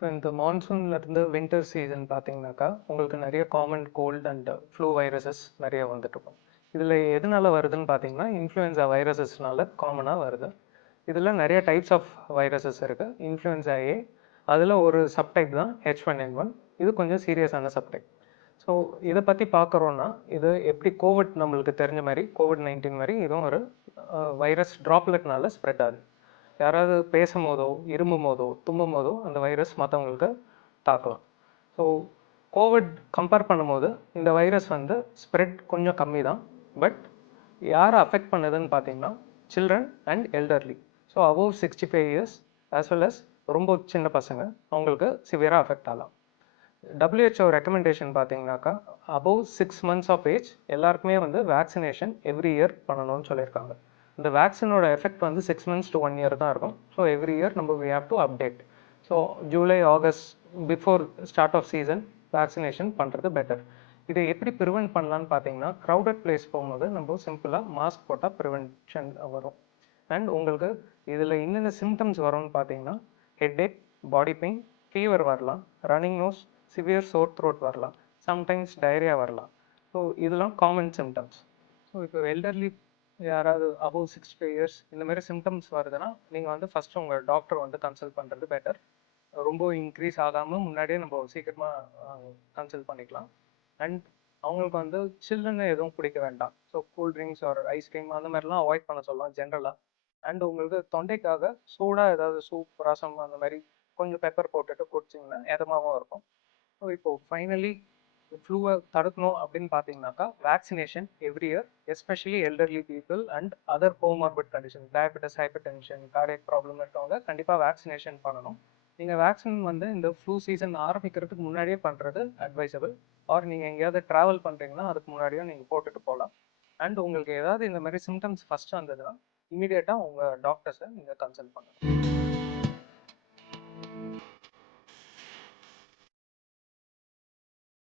இப்போ இந்த மான்சூன்ல இருந்து வின்டர் சீசன் பார்த்தீங்கன்னாக்கா உங்களுக்கு நிறைய common cold and flu viruses நிறைய வந்துட்டுருக்கும். இதில் எதனால வருதுன்னு பார்த்தீங்கன்னா இன்ஃப்ளூயன்சா வைரஸஸ்னால காமனாக வருது. இதில் நிறைய டைப்ஸ் ஆஃப் வைரஸஸ் இருக்குது இன்ஃப்ளூயன்சா ஏ அதில் ஒரு சப்டைப் தான் ஹெச் ஒன் என் ஒன் இது கொஞ்சம் சீரியஸான சப்டைப் ஸோ இதை பற்றி பார்க்குறோன்னா இது எப்படி கோவிட் நம்மளுக்கு தெரிஞ்ச மாதிரி கோவிட் நைன்டீன் மாதிரி இதுவும் ஒரு வைரஸ் ட்ராப்லெட்னால ஸ்ப்ரெட் ஆகுது. யாராவது பேசும் போதோ இருமும் போதோ தும்மும் போதோ அந்த வைரஸ் மற்றவங்களுக்கு தாக்கலாம். ஸோ கோவிட் கம்பேர் பண்ணும்போது இந்த வைரஸ் வந்து ஸ்ப்ரெட் கொஞ்சம் கம்மி தான் பட் யாரை அஃபெக்ட் பண்ணுதுன்னு பார்த்தீங்கன்னா children and elderly so above sixty five years as well as ரொம்ப சின்ன பசங்க அவங்களுக்கு சிவியராக அஃபெக்ட் ஆகலாம். டபிள்யூஹெச்ஓ ரெக்கமெண்டேஷன் பார்த்தீங்கன்னாக்கா above six months of age எல்லாருக்குமே வந்து வேக்சினேஷன் எவ்ரி இயர் பண்ணணும்னு சொல்லியிருக்காங்க. இந்த வேக்சினோட எஃபெக்ட் வந்து six months to one year தான் இருக்கும். ஸோ எவ்ரி இயர் நம்ம we have to update so July August before start of season vaccination பண்ணுறது பெட்டர் இதை எப்படி ப்ரிவென்ட் பண்ணலான்னு பார்த்தீங்கன்னா க்ரௌடட் பிளேஸ் போகும்போது நம்ம சிம்பிளாக மாஸ்க் போட்டால் ப்ரிவென்ஷன் வரும். அண்ட் உங்களுக்கு இதில் என்னென்ன சிம்டம்ஸ் வரும்னு பார்த்தீங்கன்னா ஹெட்ஏக் பாடி பெயின் ஃபீவர் வரலாம் running nose severe sore throat வரலாம் சம்டைம்ஸ் டயரியா வரலாம். ஸோ இதெல்லாம் காமன் சிம்டம்ஸ் ஸோ இப்போ எல்டர்லி யாராவது அபவ் சிக்ஸ்டி இயர்ஸ் இந்த மாதிரி சிம்டம்ஸ் வருதுன்னா நீங்கள் வந்து ஃபஸ்ட் உங்கள் டாக்டர் வந்து கன்சல்ட் பண்ணுறது பெட்டர் ரொம்ப இன்க்ரீஸ் ஆகாமல் முன்னாடியே நம்ம சீக்கிரமாக கன்சல்ட் பண்ணிக்கலாம். அண்ட் அவங்களுக்கு வந்து சில்லுன்னு எதுவும் குடிக்க வேண்டாம். ஸோ கூல் ட்ரிங்க்ஸ் ஒரு ஐஸ்கிரீம் அந்த மாதிரிலாம் அவாய்ட் பண்ண சொல்லலாம் ஜென்ரலாக அண்ட் உங்களுக்கு தொண்டைக்காக சூடாக ஏதாவது சூப் ரசம் அந்த மாதிரி கொஞ்சம் பெப்பர் போட்டுட்டு குடிச்சிங்கன்னா இதமாகவும் இருக்கும். ஸோ இப்போ ஃபைனலி ஃப்ளூவை தடுக்கணும் அப்படின்னு பார்த்தீங்கன்னாக்கா vaccination every year especially elderly people and other comorbid condition diabetes hypertension cardiac problem இருக்கவங்க கண்டிப்பாக வேக்சினேஷன் பண்ணணும். நீங்கள் வேக்சின் வந்து இந்த ஃப்ளூ சீசன் ஆரம்பிக்கிறதுக்கு முன்னாடியே பண்ணுறது அட்வைசபிள் ஆர் நீங்கள் எங்கேயாவது ட்ராவல் பண்ணுறீங்கன்னா அதுக்கு முன்னாடியும் நீங்கள் போட்டுட்டு போகலாம். அண்ட் உங்களுக்கு ஏதாவது இந்த மாதிரி சிம்டம்ஸ் ஃபஸ்ட்டு வந்ததுன்னா இமீடியட்டாக உங்கள் டாக்டர்ஸை நீங்கள் கன்சல்ட் பண்ணணும்